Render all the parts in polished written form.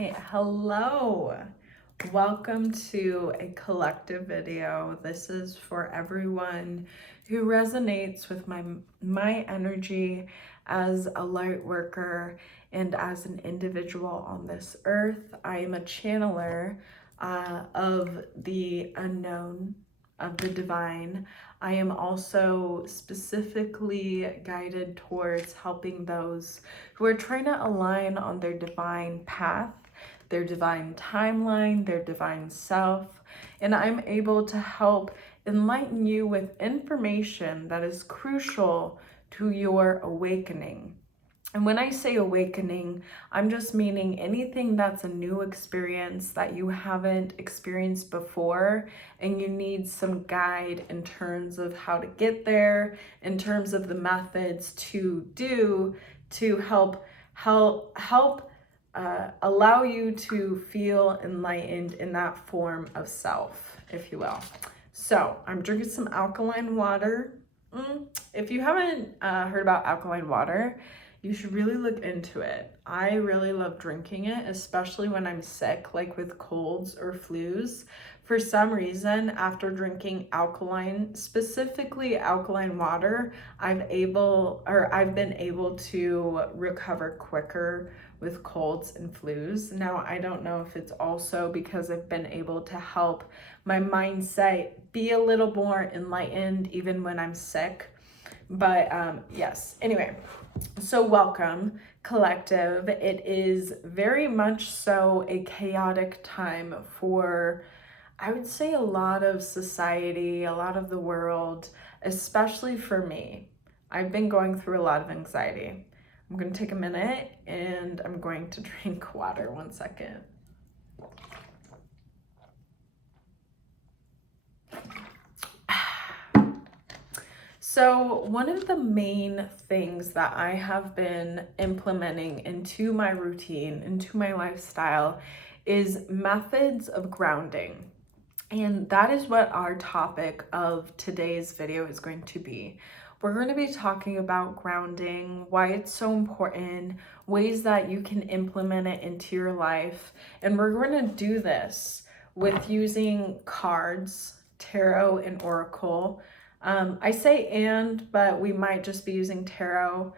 right, hello. Welcome to a collective video. This is for everyone who resonates with my energy as a light worker and as an individual on this earth. I am a channeler of the unknown, of the divine. I am also specifically guided towards helping those who are trying to align on their divine path, their divine timeline, their divine self. And I'm able to help enlighten you with information that is crucial to your awakening. And when I say awakening, I'm just meaning anything that's a new experience that you haven't experienced before and you need some guide in terms of how to get there, in terms of the methods to do to help allow you to feel enlightened in that form of self, if you will. So I'm drinking some alkaline water. If you haven't heard about alkaline water, you should really look into it. I really love drinking it, especially when I'm sick, like with colds or flus. For some reason, after drinking alkaline, specifically alkaline water, I've been able to recover quicker with colds and flus. Now, I don't know if it's also because I've been able to help my mindset be a little more enlightened even when I'm sick. But yes, anyway, so welcome, collective. It is very much so a chaotic time for, I would say, a lot of society, a lot of the world, especially for me. I've been going through a lot of anxiety. I'm going to take a minute and I'm going to drink water. 1 second. So one of the main things that I have been implementing into my routine, into my lifestyle, is methods of grounding. And that is what our topic of today's video is going to be. We're going to be talking about grounding, why it's so important, ways that you can implement it into your life. And we're going to do this with using cards, tarot, and oracle. I say but we might just be using tarot.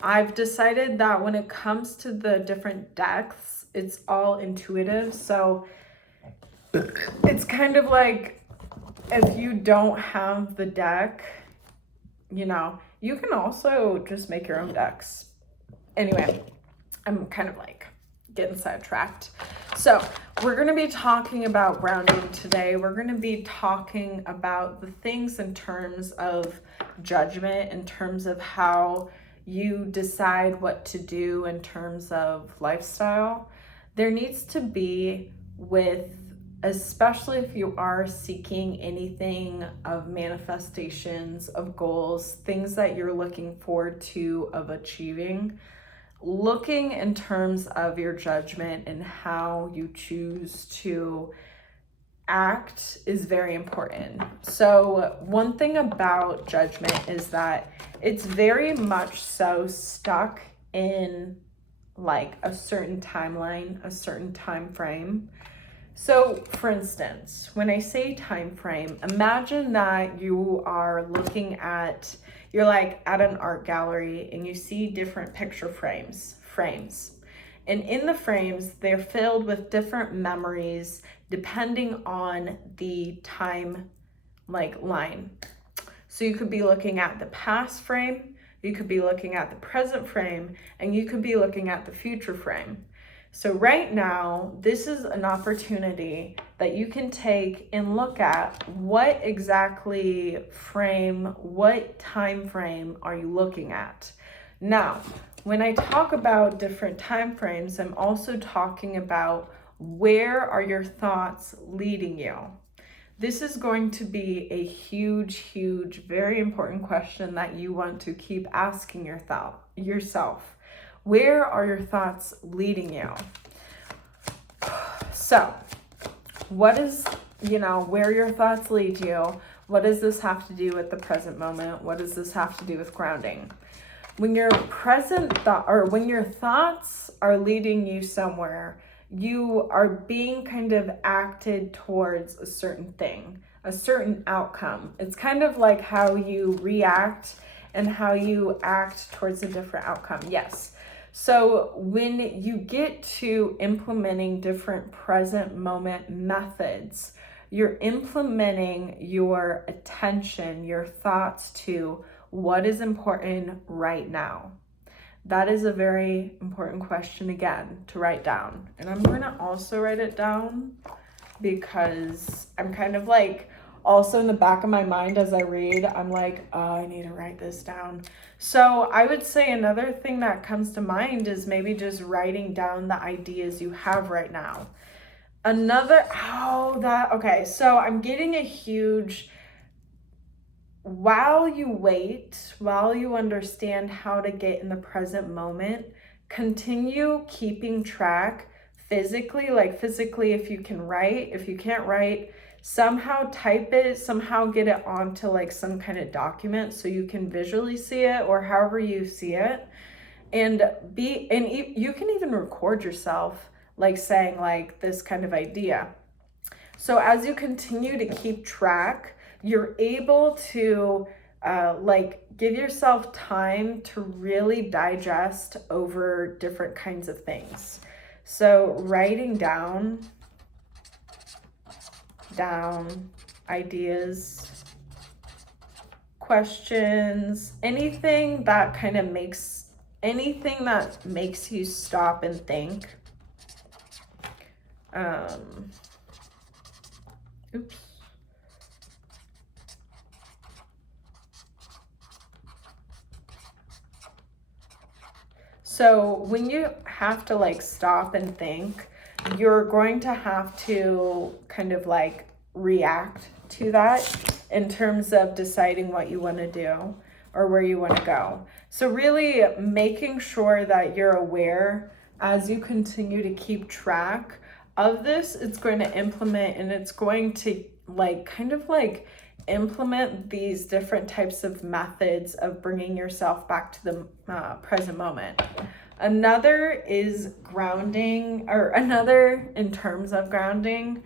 I've decided that when it comes to the different decks, it's all intuitive. So it's kind of like if you don't have the deck, you can also just make your own decks. Anyway, I'm kind of like getting sidetracked. So we're going to be talking about grounding today. We're going to be talking about the things in terms of judgment, in terms of how you decide what to do in terms of lifestyle. There needs to be especially if you are seeking anything of manifestations, of goals, things that you're looking forward to of achieving, looking in terms of your judgment and how you choose to act is very important. So one thing about judgment is that it's very much so stuck in like a certain timeline, a certain time frame. So for instance, when I say time frame, imagine that you're like at an art gallery and you see different picture frames. And in the frames, they're filled with different memories depending on the time line. So you could be looking at the past frame, you could be looking at the present frame, and you could be looking at the future frame. So right now, this is an opportunity that you can take and look at what time frame are you looking at? Now, when I talk about different time frames, I'm also talking about where are your thoughts leading you? This is going to be a huge, very important question that you want to keep asking yourself. Where are your thoughts leading you? So, where your thoughts lead you? What does this have to do with the present moment? What does this have to do with grounding? When your thoughts are leading you somewhere, you are being kind of acted towards a certain thing, a certain outcome. It's kind of like how you react and how you act towards a different outcome. Yes. So when you get to implementing different present moment methods, you're implementing your attention, your thoughts to what is important right now. That is a very important question, again, to write down. And I'm going to also write it down because I'm kind of like, also in the back of my mind as I read, I'm like, oh, I need to write this down. So I would say another thing that comes to mind is maybe just writing down the ideas you have right now. Okay, so I'm getting a huge, while you wait, while you understand how to get in the present moment, continue keeping track physically, if you can write. If you can't write, somehow type it, somehow get it onto like some kind of document so you can visually see it, or however you see it. And you can even record yourself like saying like this kind of idea. So as you continue to keep track, you're able to give yourself time to really digest over different kinds of things. So writing down ideas, questions, anything that makes you stop and think. Oops. So when you have to like stop and think, you're going to have to kind of like react to that in terms of deciding what you want to do or where you want to go. So really making sure that you're aware as you continue to keep track of this, it's going to implement, and it's going to implement these different types of methods of bringing yourself back to the present moment. Another is grounding, or another in terms of grounding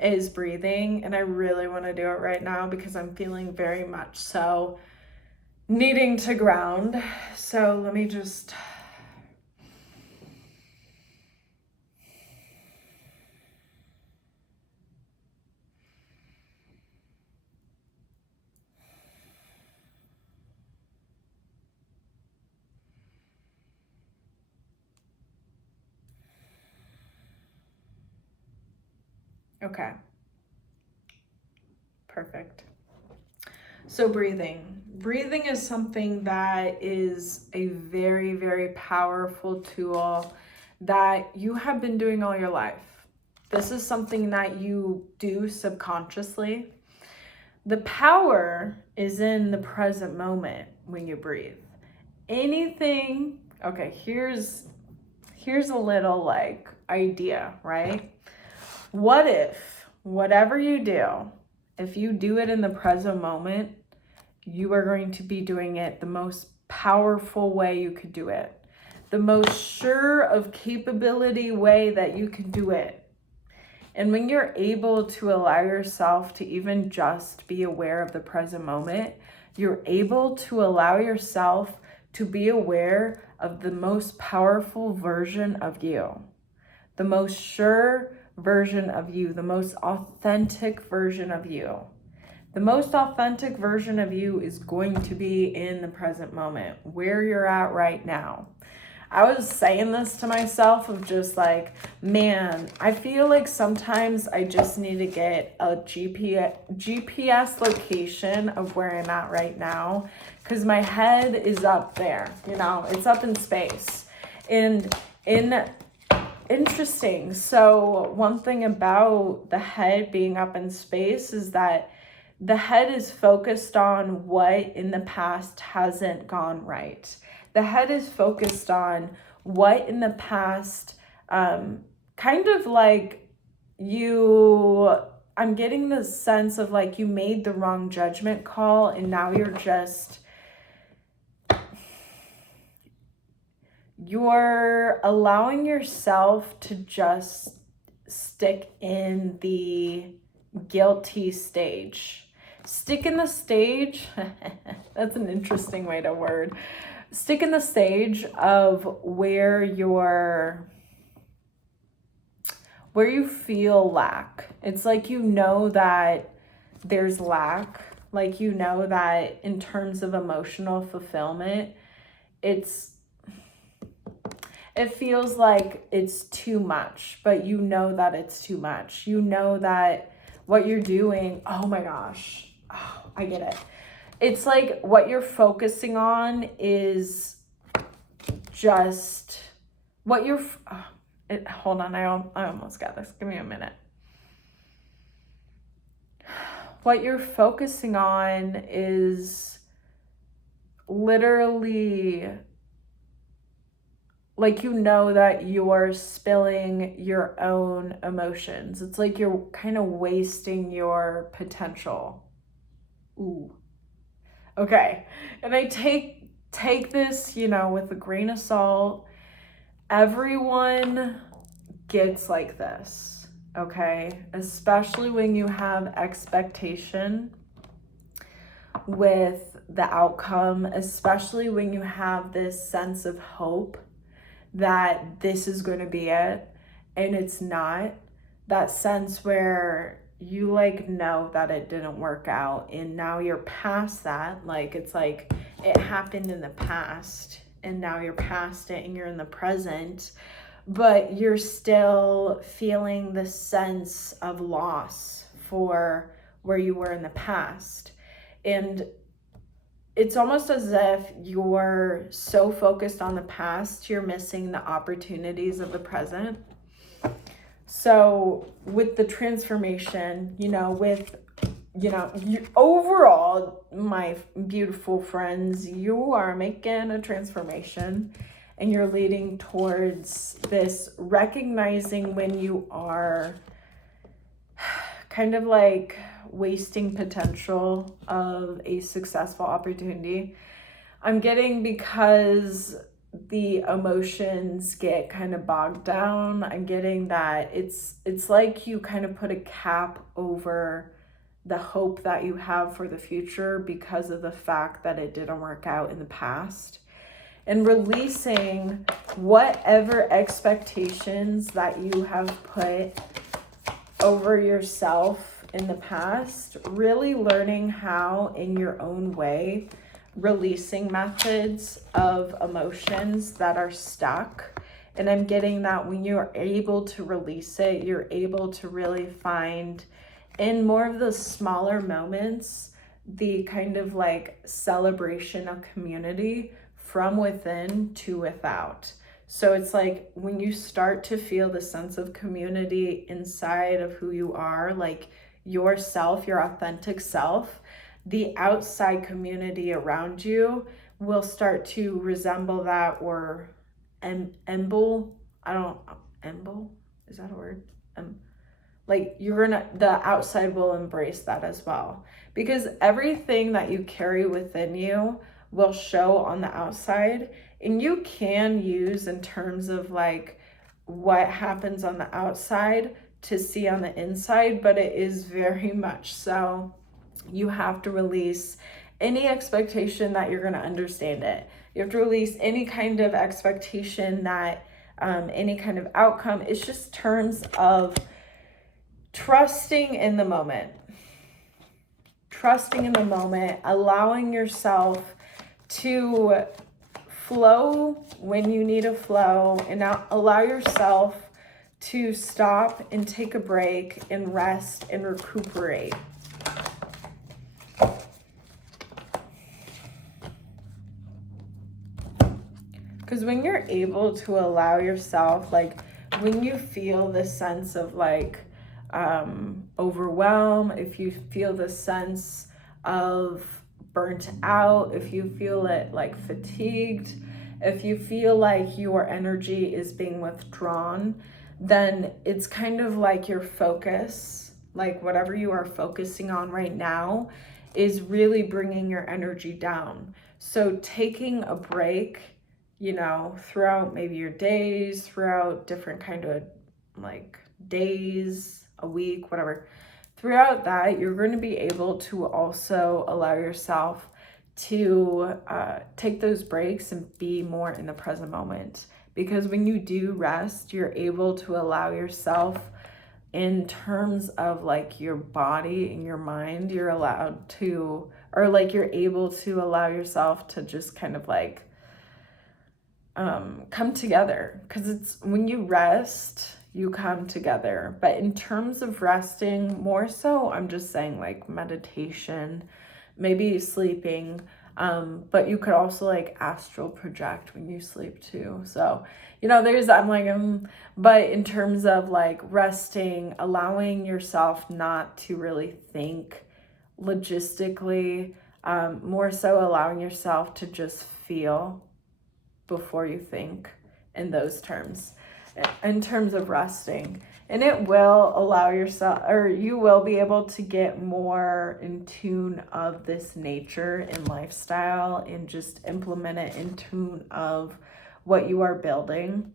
is breathing. And I really want to do it right now because I'm feeling very much so needing to ground. So let me just... Okay. Perfect. So breathing. Breathing is something that is a very, very powerful tool that you have been doing all your life. This is something that you do subconsciously. The power is in the present moment when you breathe. Anything, okay, here's a little like idea, right? What if, whatever you do, if you do it in the present moment, you are going to be doing it the most powerful way you could do it, the most sure of capability way that you can do it. And when you're able to allow yourself to even just be aware of the present moment, you're able to allow yourself to be aware of the most powerful version of you, the most sure version of you, the most authentic version of you. The most authentic version of you is going to be in the present moment, where you're at right now. I was saying this to myself of just like, man, I feel like sometimes I just need to get a GPS location of where I'm at right now, because my head is up there, it's up in space. And interesting. So one thing about the head being up in space is that the head is focused on what in the past hasn't gone right. The head is focused on what in the past, kind of like I'm getting the sense of like you made the wrong judgment call and now you're you're allowing yourself to just stick in the guilty stage. Stick in the stage, that's an interesting way to word. Stick in the stage of where you feel lack. It's like you know that there's lack, like you know that in terms of emotional fulfillment, it feels like it's too much, but you know that it's too much. You know that what you're doing, oh my gosh, oh, I get it. It's like what you're focusing on is just what you're, hold on, I almost got this. Give me a minute. What you're focusing on is literally like, you know that you're spilling your own emotions. It's like you're kind of wasting your potential. Ooh. Okay. And I take this, with a grain of salt. Everyone gets like this, okay? Especially when you have expectation with the outcome, especially when you have this sense of hope that this is going to be it and it's not. That sense where you know that it didn't work out and now you're past that. Like, it's like it happened in the past and now you're past it and you're in the present, but you're still feeling the sense of loss for where you were in the past. And it's almost as if you're so focused on the past, you're missing the opportunities of the present. So with the transformation, overall, my beautiful friends, you are making a transformation and you're leading towards this, recognizing when you are kind of like wasting potential of a successful opportunity. I'm getting, because the emotions get kind of bogged down, I'm getting that it's like you kind of put a cap over the hope that you have for the future because of the fact that it didn't work out in the past. And releasing whatever expectations that you have put over yourself in the past, really learning how, in your own way, releasing methods of emotions that are stuck. And I'm getting that when you're able to release it, you're able to really find, in more of the smaller moments, the kind of like celebration of community from within to without. So it's like when you start to feel the sense of community inside of who you are, like yourself, your authentic self, the outside community around you will start to resemble that, or emble. Emble? Is that a word? Like the outside will embrace that as well. Because everything that you carry within you will show on the outside, and you can use in terms of like what happens on the outside to see on the inside, but it is very much so you have to release any expectation that you're going to understand it. You have to release any kind of expectation that any kind of outcome. It's just terms of trusting in the moment, allowing yourself to flow when you need to flow, and now allow yourself to stop and take a break and rest and recuperate. Because when you're able to allow yourself, like when you feel this sense of like overwhelm, if you feel the sense of burnt out, if you feel it like fatigued, if you feel like your energy is being withdrawn, then it's kind of like your focus, like whatever you are focusing on right now is really bringing your energy down. So taking a break you know, throughout maybe your days, throughout different kind of like days, a week, whatever. Throughout that, you're going to be able to also allow yourself to take those breaks and be more in the present moment. Because when you do rest, you're able to allow yourself, in terms of like your body and your mind, you're allowed to, or like you're able to allow yourself to just kind of like come together. Because it's when you rest, you come together. But in terms of resting, more so, I'm just saying like meditation, maybe sleeping. But you could also like astral project when you sleep too. So, you know, I'm like, but in terms of like resting, allowing yourself not to really think logistically, more so allowing yourself to just feel before you think in those terms, in terms of resting. And it will allow yourself, or you will be able to get more in tune of this nature and lifestyle and just implement it in tune of what you are building.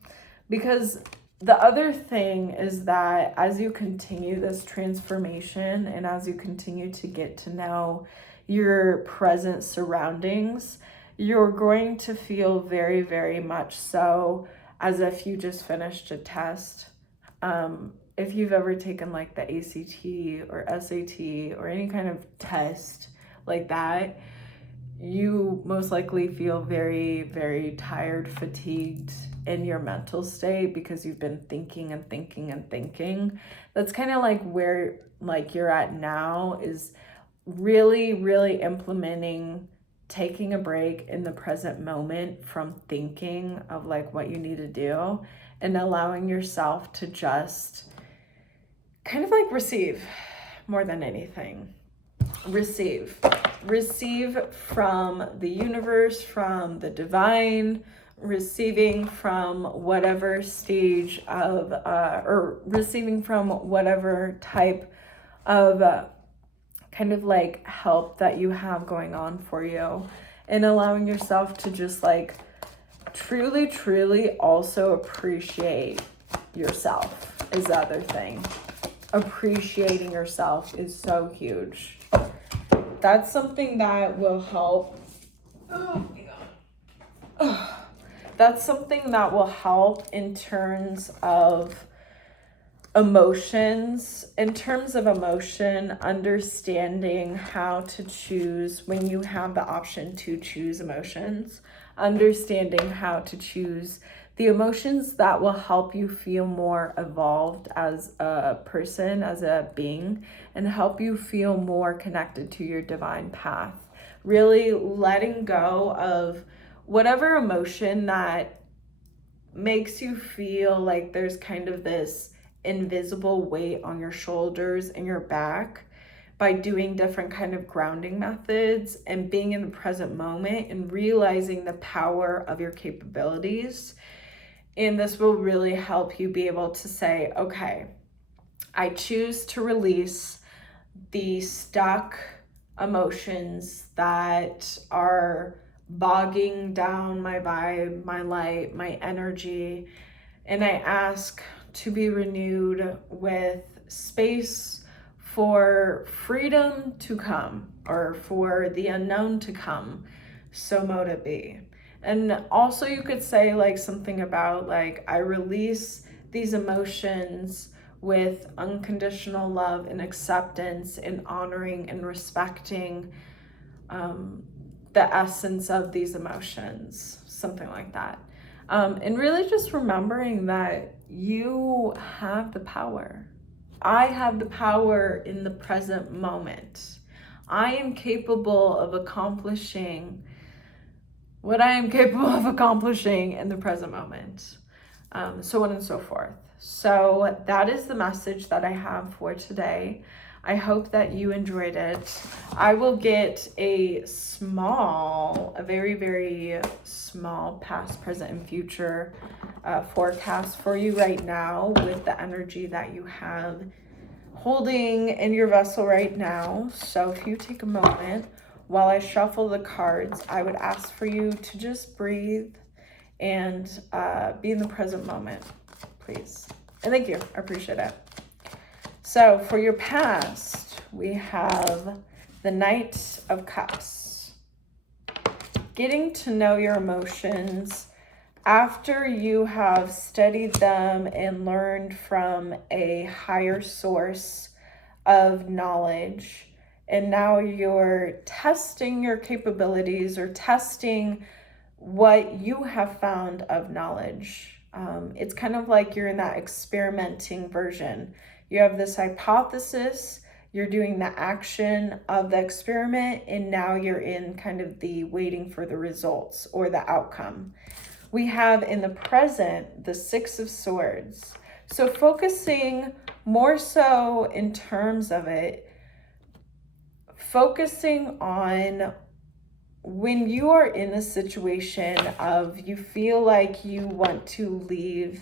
Because the other thing is that as you continue this transformation and as you continue to get to know your present surroundings, you're going to feel very, very much so as if you just finished a test. If you've ever taken like the ACT or SAT or any kind of test like that, you most likely feel very, very tired, fatigued in your mental state because you've been thinking and thinking and thinking. That's kind of like where like you're at now, is really, really implementing taking a break in the present moment from thinking of like what you need to do and allowing yourself to just kind of like receive more than anything. Receive from the universe, from the divine, receiving from whatever stage of, or receiving from whatever type of kind of like help that you have going on for you, and allowing yourself to just like truly, truly also appreciate yourself is the other thing. Appreciating yourself is so huge. That's something that will help. Oh my God. That's something that will help in terms of emotions. In terms of emotion, understanding how to choose when you have the option to choose emotions, understanding how to choose the emotions that will help you feel more evolved as a person, as a being, and help you feel more connected to your divine path. Really letting go of whatever emotion that makes you feel like there's kind of this invisible weight on your shoulders and your back, by doing different kind of grounding methods and being in the present moment and realizing the power of your capabilities. And this will really help you be able to say, okay, I choose to release the stuck emotions that are bogging down my vibe, my light, my energy, and I ask to be renewed with space for freedom to come, or for the unknown to come. So mote it be. And also you could say like something about like, I release these emotions with unconditional love and acceptance and honoring and respecting the essence of these emotions, something like that. And really just remembering that you have the power. I have the power in the present moment. I am capable of accomplishing what I am capable of accomplishing in the present moment. So on and so forth. So that is the message that I have for today. I hope that you enjoyed it. I will get a very, very small past, present, and future forecast for you right now with the energy that you have holding in your vessel right now. So if you take a moment while I shuffle the cards, I would ask for you to just breathe and be in the present moment, please. And thank you. I appreciate it. So for your past, we have the Knight of Cups. Getting to know your emotions after you have studied them and learned from a higher source of knowledge. And now you're testing your capabilities or testing what you have found of knowledge. It's kind of like you're in that experimenting version. You have this hypothesis, you're doing the action of the experiment, and now you're in kind of the waiting for the results or the outcome. We have in the present the Six of Swords. So focusing more so in terms of it, focusing on when you are in a situation of you feel like you want to leave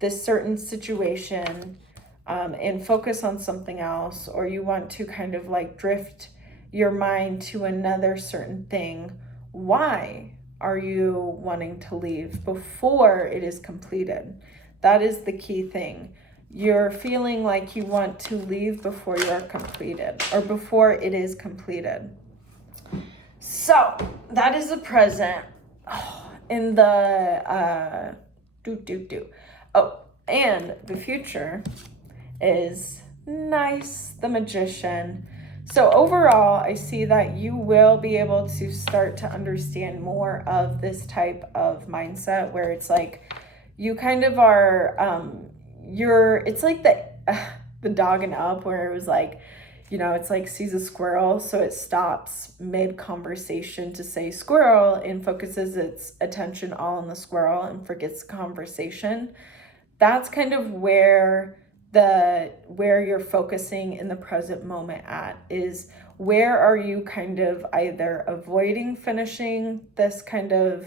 this certain situation and focus on something else, or you want to kind of like drift your mind to another certain thing. Why are you wanting to leave before it is completed? That is the key thing. You're feeling like you want to leave before you are completed or before it is completed. So that is the present. In the Oh, and the future is nice, the Magician. So overall, I see that you will be able to start to understand more of this type of mindset where it's like you kind of are it's like the Dog and Up, where it was like, you know, it's like sees a squirrel, so it stops mid-conversation to say squirrel and focuses its attention all on the squirrel and forgets the conversation. That's kind of where you're focusing in the present moment at, is where are you kind of either avoiding finishing this kind of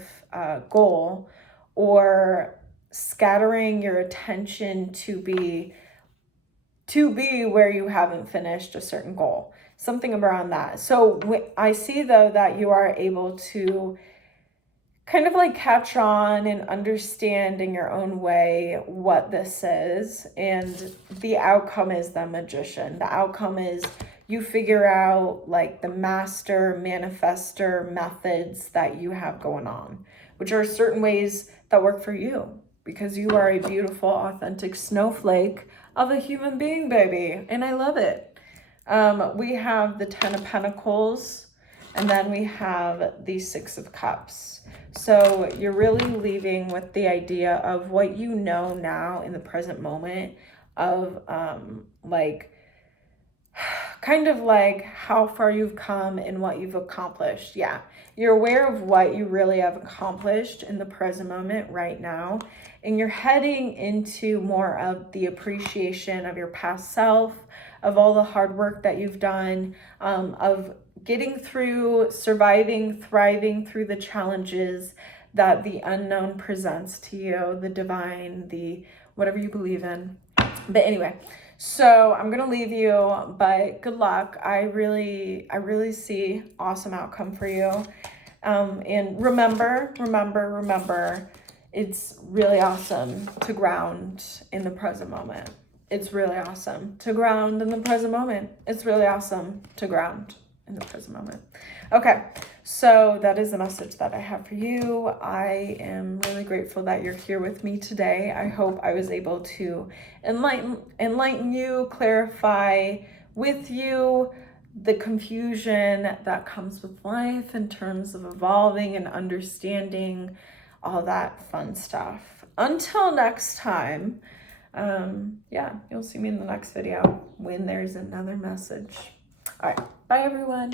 goal or scattering your attention to be where you haven't finished a certain goal, something around that. So I see though that you are able to kind of like catch on and understand in your own way what this is. And the outcome is the Magician. The outcome is you figure out like the master manifester methods that you have going on, which are certain ways that work for you, because you are a beautiful, authentic snowflake of a human being, baby. And I love it. We have the Ten of Pentacles, and then we have the Six of Cups. So you're really leaving with the idea of what you know now in the present moment of like kind of like how far you've come and what you've accomplished. Yeah, you're aware of what you really have accomplished in the present moment right now. And you're heading into more of the appreciation of your past self, of all the hard work that you've done, of getting through, surviving, thriving through the challenges that the unknown presents to you, the divine, the whatever you believe in. But anyway, so I'm going to leave you, but good luck. I really see awesome outcome for you. And remember, it's really awesome to ground in the present moment. It's really awesome to ground in the present moment. It's really awesome to ground in the present moment. Okay, so that is the message that I have for you. I am really grateful that you're here with me today. I hope I was able to enlighten you, clarify with you the confusion that comes with life in terms of evolving and understanding all that fun stuff. Until next time, yeah, you'll see me in the next video when there's another message. All right, bye everyone.